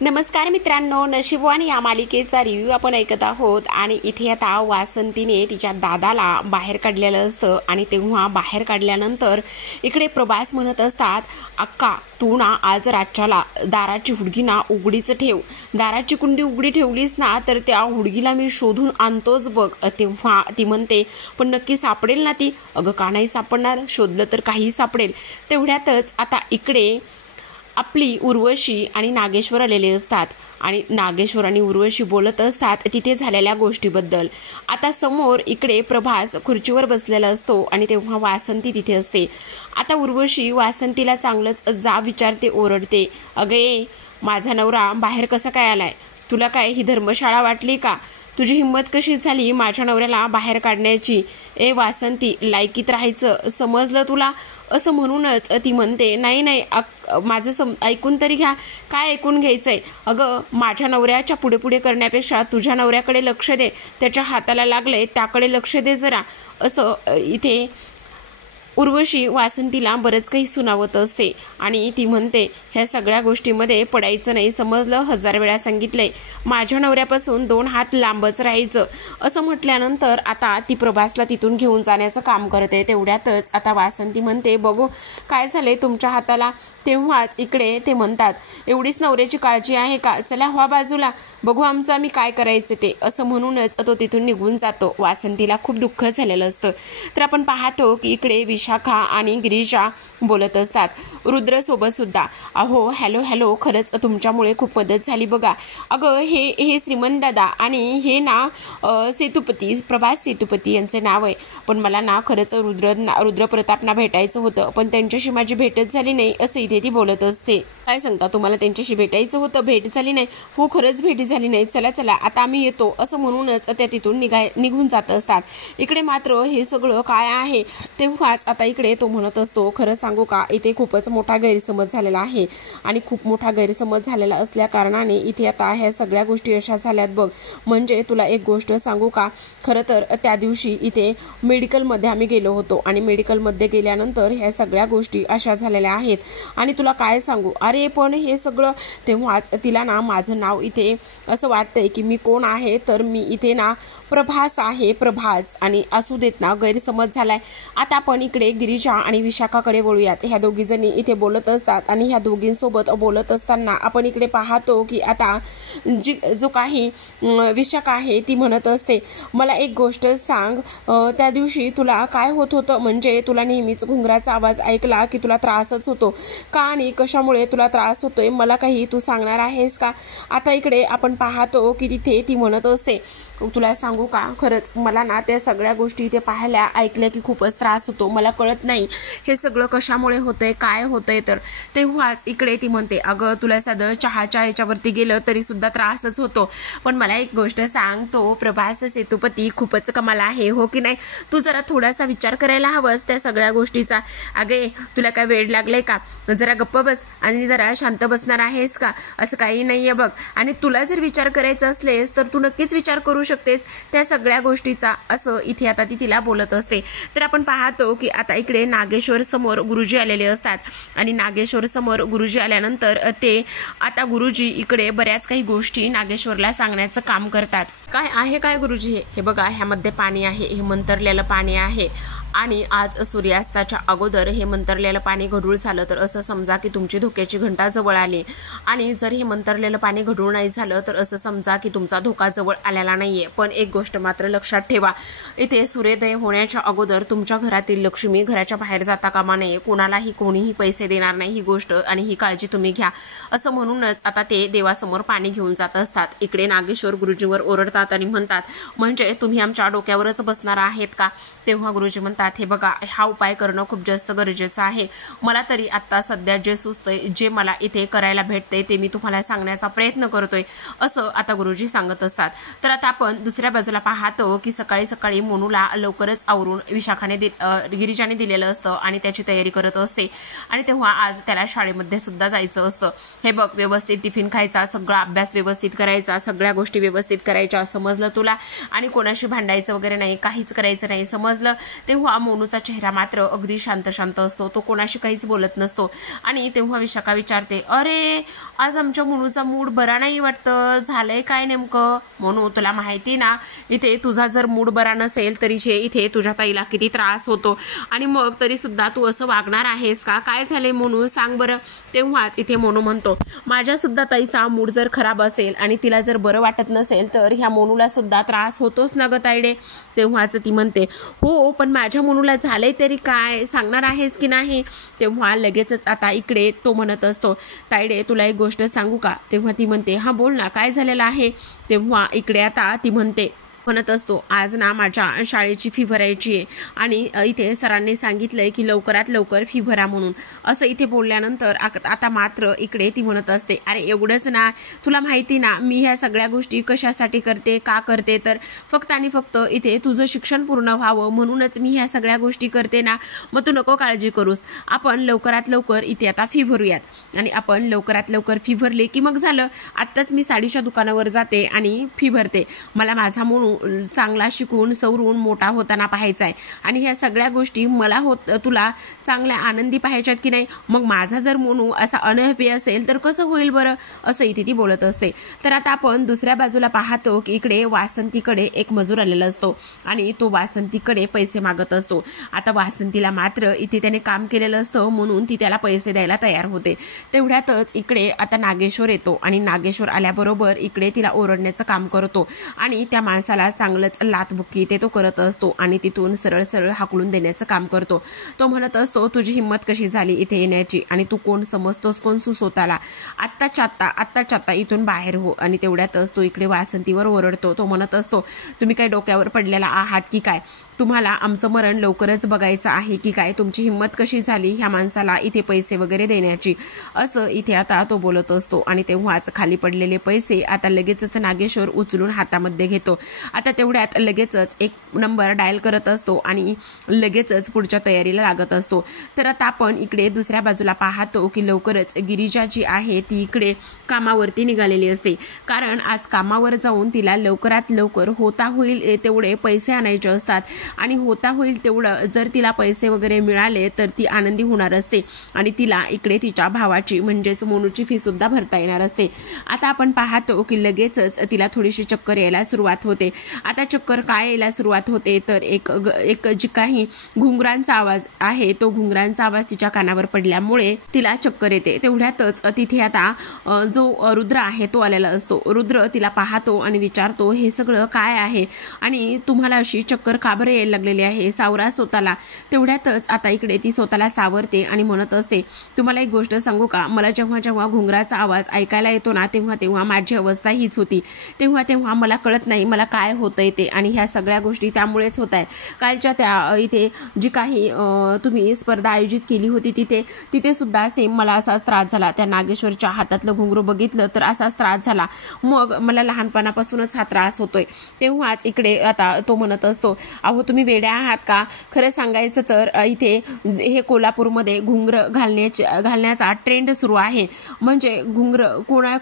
नमस्कार मित्रांनो, नशीबवाणी या मालिकेचा रिव्ह्यू आपण ऐकत आहोत. आणि इथे आता वासंतीने तिच्या दादाला बाहेर काढलेलं असतं आणि तेव्हा बाहेर काढल्यानंतर इकडे प्रभास म्हणत असतात, अक्का तू ना आज रातच्याला दाराची हुडगी ना उघडीच ठेव. दाराची कुंडी उघडी ठेवलीस ना तर त्या हुडगीला मी शोधून आणतोच बघ. तेव्हा ती म्हणते, पण नक्की सापडेल ना ती? अगं का नाही सापडणार, शोधलं तर काही सापडेल. तेवढ्यातच आता इकडे आपली उर्वशी आणि नागेश्वर आलेले असतात आणि नागेश्वर आणि उर्वशी बोलत असतात तिथे झालेल्या गोष्टीबद्दल. आता समोर इकडे प्रभास खुर्चीवर बसलेला असतो आणि तेव्हा वासंती तिथे असते. आता उर्वशी वासंतीला चांगलंच जा विचारते, ओरडते, अगे माझा नवरा बाहेर कसा काय आलाय? तुला काय ही धर्मशाळा वाटली का? तुझी हिंमत कशी झाली माझ्या नवऱ्याला बाहेर काढण्याची? ए वासंती, लायकीत राहायचं समजलं तुला? असं म्हणूनच ती म्हणते, नाही नाही माझं ऐकून तरी घ्या. काय ऐकून घ्यायचंय? अगं माझ्या नवऱ्याच्या पुढे पुढे करण्यापेक्षा तुझ्या नवऱ्याकडे लक्ष दे. त्याच्या हाताला लागलंय त्याकडे लक्ष दे जरा. असं इथे उर्वशी वासंतीला बरंच काही सुनावत असते आणि ती म्हणते, ह्या सगळ्या गोष्टीमध्ये पडायचं नाही समजलं? 1000 वेळा सांगितलंय माझ्या नवऱ्यापासून 2 हात लांबच राहायचं. असं म्हटल्यानंतर आता ती प्रभासला तिथून घेऊन जाण्याचं काम करते. तेवढ्यातच आता वासंती म्हणते, बघू काय झालंय तुमच्या हाताला? तेव्हाच इकडे ते म्हणतात, एवढीच नवऱ्याची काळजी आहे का? चला व्हा बाजूला, बघू आमचं आम्ही काय करायचं ते. असं म्हणूनच तो तिथून निघून जातो. वासंतीला खूप दुःख झालेलं असतं. तर आपण पाहतो की इकडे विशाखा आणि गिरीजा बोलत असतात रुद्रसोबत सुद्धा. अहो हॅलो हॅलो, खरंच तुमच्यामुळे खूप मदत झाली बघा. अगं हे श्रीमंत दादा आणि हे ना सेतुपती, प्रभास सेतुपती यांचे नाव आहे. पण मला ना खरंच रुद्रप्रतापना भेटायचं होतं पण त्यांच्याशी माझी भेटच झाली नाही. असं इथे ती बोलत असते. काय सांगता, तुम्हाला त्यांच्याशी भेटायचं होतं, भेट झाली नाही? हो खरंच भेट झाली नाही. चला चला आता आम्ही येतो. असं म्हणूनच त्या तिथून निघून जात असतात. इकडे मात्र हे सगळं काय आहे तेव्हाच आता इकडे तो म्हणत असतो, खरं सांगू का, इथे खूपच मोठा गैरसमज झालेला आहे आणि खूप मोठा गैरसमज झालेला असल्या कारणाने इथे आता ह्या सगळ्या गोष्टी अशा झाल्यात बघ. म्हणजे तुला एक गोष्ट सांगू का, खरं तर त्या दिवशी इथे मेडिकलमध्ये आम्ही गेलो होतो आणि मेडिकलमध्ये गेल्यानंतर ह्या सगळ्या गोष्टी अशा झालेल्या आहेत. आणि तुला काय सांगू, अरे पण हे सगळं. तेव्हाच तिला ना माझं नाव इथे असं वाटतंय की मी कोण आहे, तर मी इथे ना प्रभास आहे, प्रभास. आणि असू देत ना, गैरसमज झालाय. आता आपण इकडे गिरीजा आणि विशाखाकडे बोलूयात. ह्या दोघी जणी इथे बोलत असतात आणि ह्या दोघींसोबत बोलत असताना आपण इकडे पाहतो की आता जो काही विशाखा आहे ती म्हणत असते, मला एक गोष्ट सांग, त्या दिवशी तुला काय होत होतं? म्हणजे तुला नेहमीच घुंगराचा आवाज ऐकला की तुला त्रासच होतो का आणि कशामुळे तुला त्रास होतोय मला काही तू सांगणार आहेस का? आता इकडे आपण पाहतो की तिथे ती म्हणत असते, तुला सांगू का, खरंच मला ना त्या सगळ्या गोष्टी इथे पाहिल्या ऐकल्या की खूपच त्रास होतो. मला कळत नाही हे सगळं कशामुळे होतंय, काय होतंय. तर तेव्हाच इकडे ती म्हणते, अगं तुला साधं चहाच्या ह्याच्यावरती गेलं तरी सुद्धा त्रासच होतो. पण मला एक गोष्ट सांग, तो प्रभास सेतुपती खूपच कमाल आहे, हो की नाही? तू जरा थोडासा विचार करायला हवंस त्या सगळ्या गोष्टीचा. अगे तुला काय वेळ लागलंय का? जरा गप्प बस आणि जरा शांत बसणार आहेस का? असं काही नाहीये बघ. आणि तुला जर विचार करायचा असलेस तर तू नक्कीच विचार करू शकतेस त्या सगळ्या गोष्टीचा. असं इथे आता ती तिला बोलत असते. तर आपण पाहतो की आता इकडे नागेश्वर समोर गुरुजी आलेले असतात आणि नागेश्वर समोर गुरुजी आल्यानंतर ते आता गुरुजी इकडे बऱ्याच काही गोष्टी नागेश्वरला सांगण्याचं काम करतात. काय आहे काय गुरुजी? हे बघा, ह्यामध्ये पाणी आहे, हे मंतरलेलं पाणी आहे आणि आज सूर्यास्ताच्या अगोदर हे मंतरलेलं पाणी गढूळ झालं तर असं समजा की तुमची धोक्याची घंटा जवळ आली. आणि जर हे मंतरलेलं पाणी गढूळ नाही झालं तर असं समजा की तुमचा धोका जवळ आलेला नाहीये. पण एक गोष्ट मात्र लक्षात ठेवा, इथे सूर्योदय होण्याच्या अगोदर तुमच्या घरातील लक्ष्मी घराच्या बाहेर जाता कामा नये. कोणालाही कोणीही पैसे देणार नाही, ही गोष्ट आणि ही काळजी तुम्ही घ्या. असं म्हणूनच आता ते देवासमोर पाणी घेऊन जात असतात. इकडे नागेश्वर गुरुजीवर ओरडतात आणि म्हणतात, म्हणजे तुम्ही आमच्या डोक्यावरच बसणार आहेत का? तेव्हा गुरुजी म्हणतात, हे बघा, हा उपाय करणं खूप जास्त गरजेचं आहे. मला तरी आता सध्या जे सुचतंय, जे मला इथे करायला भेटतंय ते मी तुम्हाला सांगण्याचा प्रयत्न करतोय. असं आता गुरुजी सांगत असतात. तर आता आपण दुसऱ्या बाजूला पाहतो की सकाळी सकाळी मोनूला लवकरच आवरून विशाखाने गिरिजाने दिलेलं असतं आणि त्याची तयारी करत असते. आणि तेव्हा आज त्याला शाळेमध्ये सुद्धा जायचं असतं. हे बघ, व्यवस्थित टिफिन खायचा, सगळा अभ्यास व्यवस्थित करायचा, सगळ्या गोष्टी व्यवस्थित करायच्या, समजलं तुला? आणि कोणाशी भांडायचं वगैरे नाही, काहीच करायचं नाही, समजलं? तेव्हा तेव्हा मोनूचा चेहरा मात्र अगदी शांत शांत असतो, तो कोणाशी काहीच बोलत नसतो. आणि तेव्हा विशाखा विचारते, अरे आज आमच्या मोनूचा मूड बरा नाही वाटतं, झालंय काय नेमकं? मोनू, तुला माहिती ना, इथे तुझा जर मूड बरा नसेल तरी इथे तुझ्या ताईला किती त्रास होतो, आणि मग तरी सुद्धा तू असं वागणार आहेस का? काय झाले मोनू, सांग बरं. तेव्हाच इथे मोनू म्हणतो, माझ्या सुद्धा ताईचा मूड जर खराब असेल आणि तिला जर बरं वाटत नसेल तर ह्या मोनूला सुद्धा त्रास होतोच ना ग ताईडे. तेव्हाच ती म्हणते, हो पण माझ्या मोनूला झालंय तरी काय, सांगणार आहेस की नाही? तेव्हा लगेचच आता इकडे तो म्हणत असतो, ताईडे तुला एक गोष्ट सांगू का? तेव्हा ती म्हणते, हा बोल ना, काय झालेलं आहे? तेव्हा इकडे आता ती म्हणत असतो, आज ना माझ्या शाळेची फी भरायची आहे आणि इथे सरांनी सांगितलंय की लवकरात लवकर फी भरा म्हणून. असं इथे बोलल्यानंतर आता मात्र इकडे ती म्हणत असते, अरे एवढंच ना, तुला माहिती ना मी ह्या सगळ्या गोष्टी कशासाठी करते, का करते, तर फक्त आणि फक्त इथे तुझं शिक्षण पूर्ण व्हावं म्हणूनच मी ह्या सगळ्या गोष्टी करते ना. मग तू नको काळजी करूस, आपण लवकरात लवकर इथे आता फी भरूयात आणि आपण लवकरात लवकर फी भरली की मग झालं. आत्ताच मी साडीच्या दुकानावर जाते आणि फी भरते. मला माझा म्हणून चांगला शिकून सवरून मोठा होताना पाहायचा आहे आणि ह्या सगळ्या गोष्टी मला तुला चांगल्या आनंदी पाहायच्यात की नाही. मग माझा जर मोनू असा अनहॅपी असेल तर कसं होईल बरं? असं इथे ती बोलत असते. तर आता आपण दुसऱ्या बाजूला पाहतो की इकडे वासंतीकडे एक मजूर आलेला असतो आणि तो वासंतीकडे पैसे मागत असतो. आता वासंतीला मात्र इथे त्याने काम केलेलं असतं म्हणून ती त्याला पैसे द्यायला तयार होते. तेवढ्यातच इकडे आता नागेश्वर येतो आणि नागेश्वर आल्याबरोबर इकडे तिला ओरडण्याचं काम करतो आणि त्या माणसाला चांगलंच लाथबुक्की ते तो करत असतो आणि तिथून सरळ सरळ हाकलून देण्याचं काम करतो. तो म्हणत असतो, तुझी हिंमत कशी झाली इथे येण्याची आणि तू कोण समजतोस, कोण सुसोताला? आत्ताच्या आत्ता इथून बाहेर हो. आणि तेवढ्यातच तो इकडे वासंतीवर ओरडतो. तो म्हणत असतो, तुम्ही काय डोक्यावर पडलेला आहात की काय? तुम्हाला आमचं मरण लवकरच बघायचं आहे की काय? तुमची हिंमत कशी झाली ह्या माणसाला इथे पैसे वगैरे देण्याची? असं इथे आता तो बोलत असतो आणि तेव्हाच खाली पडलेले पैसे आता लगेचच नागेश्वर उचलून हातामध्ये घेतो. आता तेवढ्यात लगेचच एक नंबर डायल करत असतो आणि लगेचच पुढच्या तयारीला लागत असतो. तर आता आपण इकडे दुसऱ्या बाजूला पाहतो की लवकरच गिरिजा जी आहे ती इकडे कामावरती निघालेली असते, कारण आज कामावर जाऊन तिला लवकरात लवकर होता होईल तेवढे पैसे आणायचे असतात आणि होता होईल तेवढं जर तिला पैसे वगैरे मिळाले तर ती आनंदी होणार असते आणि तिला इकडे तिच्या भावाची म्हणजेच मोनूची फी सुद्धा भरता येणार असते. आता आपण पाहतो की लगेचच तिला थोडीशी चक्कर यायला सुरुवात होते. आता चक्कर काय यायला सुरुवात होते तर एक जी काही घुंगरांचा आवाज आहे तो घुंगरांचा आवाज तिच्या कानावर पडल्यामुळे तिला चक्कर येते. तेवढ्यातच तिथे आता जो रुद्र आहे तो आलेला असतो. रुद्र तिला पाहतो आणि विचारतो, हे सगळं काय आहे आणि तुम्हाला अशी चक्कर का बरं यायला लागलेली आहे? सावरा स्वतःला. तेवढ्यातच आता इकडे ती स्वतःला सावरते आणि म्हणत असते, तुम्हाला एक गोष्ट सांगू का? मला जेव्हा जेव्हा घुंगराचा आवाज ऐकायला येतो ना तेव्हा माझी अवस्था हीच होती. तेव्हा मला कळत नाही मला काय होतंय ते आणि ह्या सगळ्या गोष्टी त्यामुळेच होत आहेत. कालच्या त्या इथे जी काही तुम्ही स्पर्धा आयोजित केली होती तिथे सुद्धा सेम मला असाच त्रास झाला. त्या नागेश्वरच्या हातातलं घुंगरू बघितलं तर असाच त्रास झाला. मग मला लहानपणापासूनच हा त्रास होतोय. तेव्हाच इकडे आता तो म्हणत असतो, अहो तुम्ही वेड्या आहात का? खरं सांगायचं तर इथे हे कोल्हापूरमध्ये घुंगर घालण्याचा ट्रेंड सुरू आहे. म्हणजे घुंगर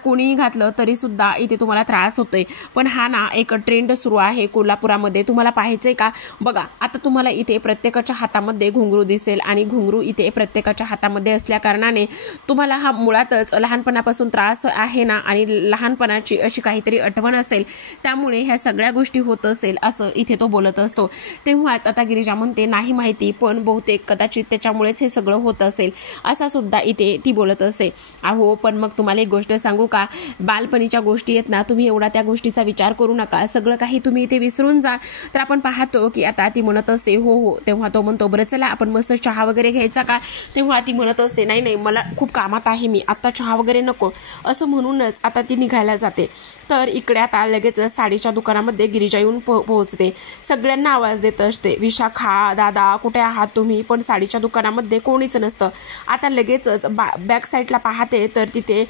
कोणीही घातलं तरी सुद्धा इथे तुम्हाला त्रास होतोय. पण हा ना एक ट्रेंड सुरू आहे कोल्हापुरामध्ये, तुम्हाला पाहायचंय का? बघा आता तुम्हाला इथे प्रत्येकाच्या हातामध्ये घुंगरू दिसेल आणि घुंगरू इथे प्रत्येकाच्या हातामध्ये असल्या कारणाने तुम्हाला हा मुळातच लहानपणापासून त्रास आहे ना आणि लहानपणाची अशी काहीतरी आठवण असेल त्यामुळे ह्या सगळ्या गोष्टी होत असेल असं इथे तो बोलत असतो. तेव्हाच आता गिरिजा म्हणते, नाही माहिती पण बहुतेक कदाचित त्याच्यामुळेच हे सगळं होत असेल असा सुद्धा इथे ती बोलत असते. अहो पण मग तुम्हाला एक गोष्ट सांगू का? बालपणीच्या गोष्टी आहेत ना, तुम्ही एवढा त्या गोष्टीचा विचार करू नका, सगळं काही तुम्ही इथे विसरून जा. तर आपण पाहतो की आता ती म्हणत असते हो. तेव्हा तो म्हणतो, बरं चला आपण मस्त चहा वगैरे घ्यायचा का? तेव्हा ती म्हणत असते, नाही मला खूप कामात आहे मी, आता चहा वगैरे नको. असं म्हणूनच आता ती निघायला जाते. तर इकडे आता लगेच साडीच्या दुकानामध्ये गिरिजा येऊन पोहोचते. सगळ्यांना आवाज देत असते, विशाखा दादा कुठे आहात तुम्ही? पण साडीच्या दुकानामध्ये कोणीच नसतं. आता लगेचच बॅक साईडला पाहते तर तिथे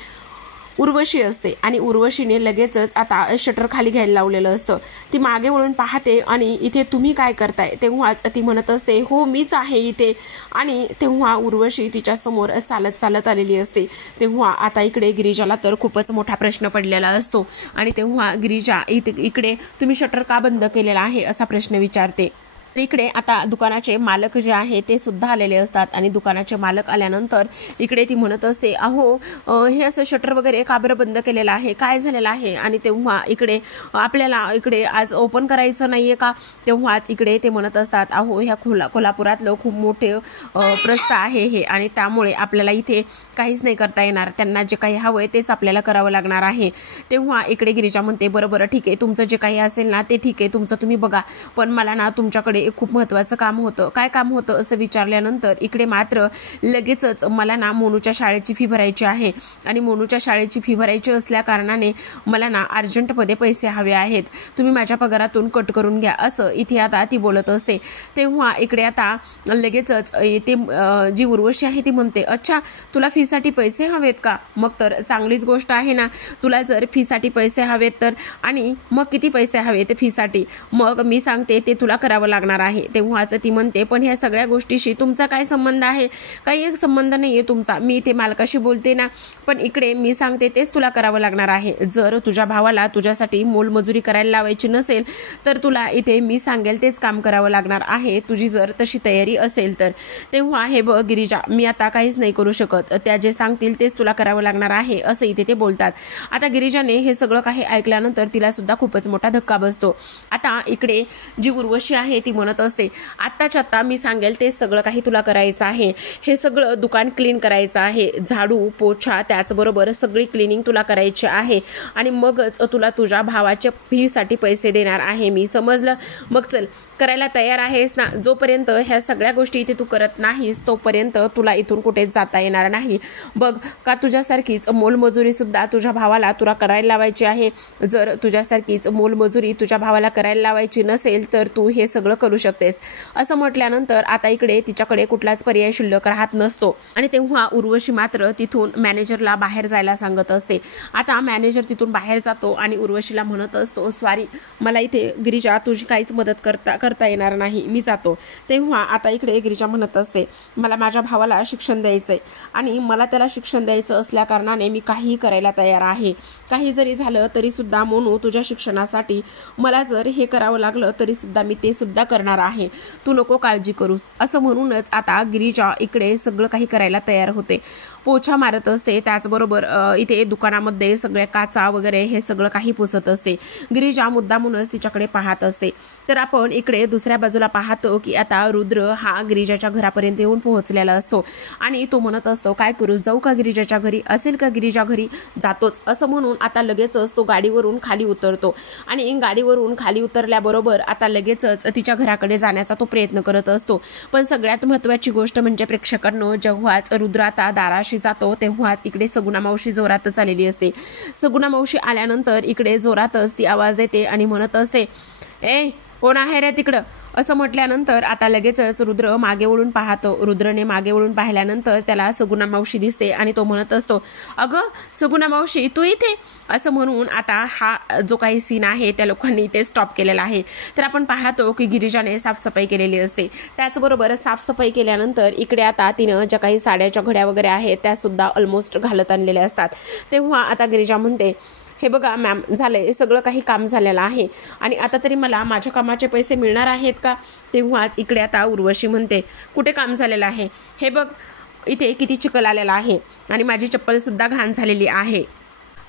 उर्वशी असते आणि उर्वशीने लगेचच आता शटर खाली घ्यायला लावलेलं असतं. ती मागे वळून पाहते आणि इथे तुम्ही काय करताय? तेव्हाच ती म्हणत असते, हो मीच आहे इथे. आणि तेव्हा उर्वशी तिच्या समोर चालत आलेली असते. तेव्हा आता इकडे गिरिजाला तर खूपच मोठा प्रश्न पडलेला असतो आणि तेव्हा गिरिजा इकडे तुम्ही शटर का बंद केलेला आहे असा प्रश्न विचारते. इकडे आता दुकानाचे मालक जे आहे ते सुद्धा आलेले असतात आणि दुकानाचे मालक आल्यानंतर इकडे ती म्हणत असते, अहो हे असं शटर वगैरे का बरं बंद केलेलं आहे, काय झालेलं आहे? आणि तेव्हा इकडे आपल्याला इकडे आज ओपन करायचं नाहीये का? तेव्हाच इकडे ते म्हणत असतात, अहो ह्या कोल्हापुरातलं खूप मोठे प्रस्थ आहे हे, आणि त्यामुळे आपल्याला इथे काहीच नाही करता येणार, त्यांना जे काही हवंय तेच आपल्याला करावं लागणार आहे. तेव्हा इकडे गिरिजा म्हणते, बरं ठीक आहे, तुमचं जे काही असेल ना ते ठीक आहे, तुमचं तुम्ही बघा, पण मला ना तुमच्याकडे खूप महत्त्वाचं काम होतं. काय काम होतं असं विचारल्यानंतर इकडे मात्र लगेचच मला ना मोनूच्या शाळेची फी भरायची आहे आणि मोनूच्या शाळेची फी भरायची असल्या कारणाने मला ना अर्जंटमध्ये पैसे हवे आहेत, तुम्ही माझ्या पगारातून कट करून घ्या, असं इथे आता ती बोलत असते. तेव्हा इकडे आता लगेचच ते जी उर्वशी आहे ती म्हणते, अच्छा तुला फीसाठी पैसे हवेत का? मग तर चांगलीच गोष्ट आहे ना, तुला जर फीसाठी पैसे हवेत तर, आणि मग किती पैसे हवे ते फीसाठी, मग मी सांगते ते तुला करावं लागणार आहे. तेव्हाच ती म्हणते, पण ह्या सगळ्या गोष्टीशी तुमचा काय संबंध आहे? काही एक संबंध नाहीये तुमचा, मी इथे मालकाशी बोलते ना, पण इकडे मी सांगते तेच तुला करावं लागणार आहे. जर तुझ्या भावाला तुझ्यासाठी मोलमजुरी करायला लावायची नसेल तर तुला इथे मी सांगेल तेच काम करावं लागणार आहे, तुझी जर तशी तयारी असेल तर. तेव्हा हे बघ गिरिजा, मी आता काहीच नाही करू शकत, त्या जे सांगतील तेच तुला करावं लागणार आहे, असं इथे ते बोलतात. आता गिरिजाने हे सगळं काही ऐकल्यानंतर तिला सुद्धा खूपच मोठा धक्का बसतो. आता इकडे जी उर्वशी आहे ती म्हणत असते, आत्ताच्या आत्ता मी सांगेल ते सगळं काही तुला करायचं आहे, हे सगळं दुकान क्लीन करायचं आहे, झाडू पोछा त्याचबरोबर सगळी क्लिनिंग तुला करायची आहे, आणि मगच तुला तुझ्या भावाच्या फीसाठी पैसे देणार आहे मी, समजलं? मग चल, करायला तयार आहेस ना? जोपर्यंत ह्या सगळ्या गोष्टी इथे तू करत नाहीस तोपर्यंत तुला इथून कुठेच जाता येणार नाही. बघ का तुझ्यासारखीच मोलमजुरी सुद्धा तुझ्या भावाला तुला करायला लावायची आहे, जर तुझ्यासारखीच मोलमजुरी तुझ्या भावाला करायला लावायची नसेल तर तू हे सगळं करू शकतेस, असं म्हटल्यानंतर आता इकडे तिच्याकडे कुठलाच पर्याय शिल्लक राहत नसतो. आणि तेव्हा उर्वशी मात्र तिथून मॅनेजरला बाहेर जायला सांगत असते. आता मॅनेजर तिथून बाहेर जातो आणि उर्वशीला म्हणत असतो, सॉरी मला इथे गिरिजा तुझी काहीच मदत करता येणार नाही, मी जातो. तेव्हा आता इकडे गिरिजा म्हणत असते, मला माझ्या भावाला शिक्षण द्यायचंय आणि मला त्याला शिक्षण द्यायचं असल्या कारणाने मी काहीही करायला तयार आहे, काही जरी झालं तरी सुद्धा मोनू तुझ्या शिक्षणासाठी मला जर हे करावं लागलं तरी सुद्धा मी ते सुद्धा करणार आहे, तू नको काळजी करूस, असं म्हणूनच आता गिरिजा इकडे सगळं काही करायला तयार होते. पोछा मारत असते, त्याचबरोबर इथे दुकानामध्ये सगळ्या काचा वगैरे हे सगळं काही पुसत असते. गिरिजा मुद्दामूनच तिच्याकडे पाहत असते. तर आपण इकडे दुसऱ्या बाजूला पाहतो की आता रुद्र हा गिरिजाच्या घरापर्यंत येऊन पोहोचलेला असतो आणि तो म्हणत असतो, काय करू, जाऊ का गिरिजाच्या घरी? असेल का गिरिजा घरी? जातोच, असं म्हणून आता लगेचच तो गाडीवरून खाली उतरतो आणि गाडीवरून खाली उतरल्याबरोबर आता लगेचच तिच्या घराकडे जाण्याचा तो प्रयत्न करत असतो. पण सगळ्यात महत्त्वाची गोष्ट म्हणजे प्रेक्षकांनो, जेव्हाच रुद्र आता दाराशी जातो तेव्हाच इकडे सगुणा मावशी जोरातच आलेली असते. सगुणा मावशी आल्यानंतर इकडे जोरातच ती आवाज देते आणि म्हणत असते, ए कोण आहे रे तिकडं? असं म्हटल्यानंतर आता लगेचच रुद्र मागे वळून पाहतो. रुद्रने मागे वळून पाहिल्यानंतर त्याला सगुणा मावशी दिसते आणि तो म्हणत असतो, अगं सगुणा मावशी तू इथे? असं म्हणून आता हा जो काही सीन आहे त्या लोकांनी इथे स्टॉप केलेला आहे. तर आपण पाहतो की गिरिजाने साफसफाई केलेली असते. त्याचबरोबर साफसफाई केल्यानंतर इकडे आता तिनं ज्या काही साड्याच्या घड्या वगैरे आहेत त्या सुद्धा ऑलमोस्ट घालत आणलेल्या असतात. तेव्हा आता गिरिजा म्हणते, हे बघा मॅम, झालंय सगळं काही काम झालेलं आहे आणि आता तरी मला माझ्या कामाचे पैसे मिळणार आहेत का? तेव्हाच इकडे आता उर्वशी म्हणते, कुठे काम झालेलं आहे? हे बघ इथे किती चिखल आलेला आहे आणि माझी चप्पल सुद्धा घाण झालेली आहे,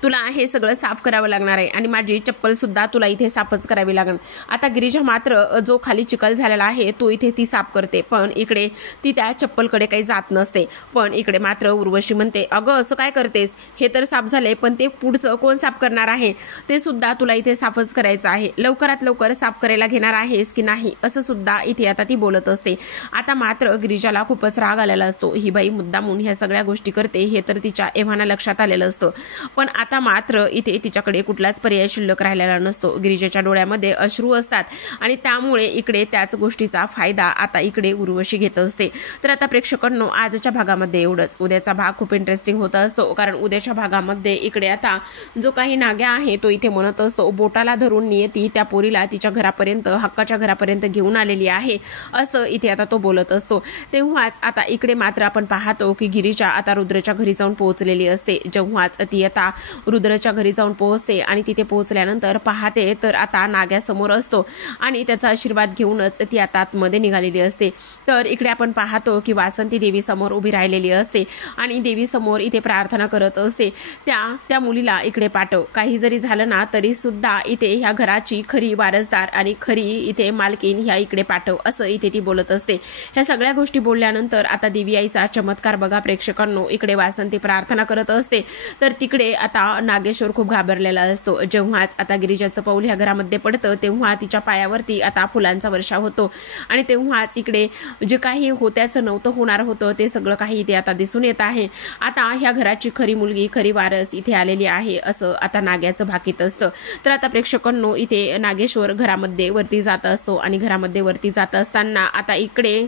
तुला हे सगळं साफ करावं लागणार आहे आणि माझी चप्पल सुद्धा तुला इथे साफच करावी लागणार. आता गिरिजा मात्र जो खाली चिखल झालेला आहे तो इथे ती साफ करते, पण इकडे ती त्या चप्पलकडे काही जात नसते. पण इकडे मात्र उर्वशी म्हणते, अगं असं काय करतेस? हे तर साफ झाले पण ते पुढचं कोण साफ करणार आहे? ते सुद्धा तुला इथे साफच करायचं आहे, लवकरात लवकर साफ करायला घेणार आहेस की नाही? असं सुद्धा इथे आता ती बोलत असते. आता मात्र गिरिजाला खूपच राग आलेला असतो. ही बाई मुद्दामून ह्या सगळ्या गोष्टी करते हे तर तिच्या एव्हाना लक्षात आलेलं असतं. पण आता मात्र इथे तिच्याकडे कुठलाच पर्याय शिल्लक राहिलेला नसतो. गिरिजाच्या डोळ्यामध्ये अश्रू असतात आणि त्यामुळे इकडे त्याच गोष्टीचा फायदा आता इकडे उर्वशी घेत असते. तर आता प्रेक्षकांनो, आजच्या भागामध्ये एवढंच. उद्याचा भाग खूप इंटरेस्टिंग होत असतो, कारण उद्याच्या भागामध्ये इकडे आता जो काही नाग्या आहे तो इथे म्हणत असतो, बोटाला धरून नियती त्या पोरीला तिच्या घरापर्यंत, हक्काच्या घरापर्यंत घेऊन आलेली आहे, असं इथे आता तो बोलत असतो. तेव्हाच आता इकडे मात्र आपण पाहतो की गिरिजा आता रुद्रच्या घरी जाऊन पोहोचलेली असते. जेव्हाच ती आता रुद्रच्या घरी जाऊन पोहोचते आणि तिथे पोहोचल्यानंतर पाहते तर आता नाग्यासमोर असतो आणि त्याचा आशीर्वाद घेऊनच ती आता आतमध्ये निघालेली असते। तर इकडे आपण पाहतो की वासंती देवी समोर उभी राहिलेली असते आणि देवी समोर इथे प्रार्थना करत असते, त्या मुलीला इकडे पाठव, काही जरी झालं ना तरी सुद्धा इथे ह्या घराची खरी वारसदार आणि खरी इथे मालकीन ह्या इकडे पाठव, असं इथे ती बोलत असते। ह्या सगळ्या गोष्टी बोलल्यानंतर आता देवी आईचा चमत्कार बघा प्रेक्षकांनो। इकडे वासंती प्रार्थना करत असते तर तिकडे आता नागेश्वर खूप घाबरलेला असतो। जेव्हाच आता गिरिजाचं पाऊल ह्या घरामध्ये पडतं तेव्हा तिच्या पायावरती आता फुलांचा वर्षाव होतो आणि तेव्हाच इकडे जे काही होत्याचं नव्हतं होणार होतं ते सगळं काही इथे आता दिसून येत आहे। आता ह्या घराची खरी मुलगी खरी वारस इथे आलेली आहे असं आता नाग्याचं भाकीत असतं। तर आता प्रेक्षकांनो इथे नागेश्वर घरामध्ये वरती जात असतो आणि घरामध्ये वरती जात असताना आता इकडे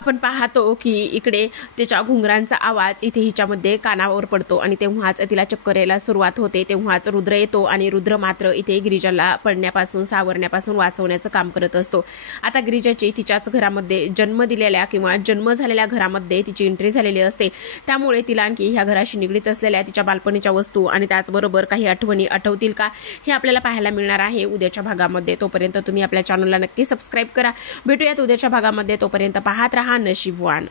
आपण पाहतो की इकडे त्याच्या घुंगरांचा आवाज इथे हिच्यामध्ये कानावर पडतो आणि तेव्हाच तिला चक्कर यायला सुरुवात होते। तेव्हाच रुद्र येतो आणि रुद्र मात्र इथे गिरिजाला पडण्यापासून सावरण्यापासून वाचवण्याचं काम करत असतो। आता गिरिजाची तिच्याच घरामध्ये जन्म दिलेल्या किंवा जन्म झालेल्या घरामध्ये तिची एंट्री झालेली असते, त्यामुळे तिला आणखी ह्या घराशी निगडीत असलेल्या तिच्या बालपणीच्या वस्तू आणि त्याचबरोबर काही आठवणी आठवतील का हे आपल्याला पाहायला मिळणार आहे उद्याच्या भागामध्ये। तोपर्यंत तुम्ही आपल्या चॅनलला नक्की सबस्क्राईब करा। भेटूयात उद्याच्या भागामध्ये, तोपर्यंत पाहत रहा नशीबवान।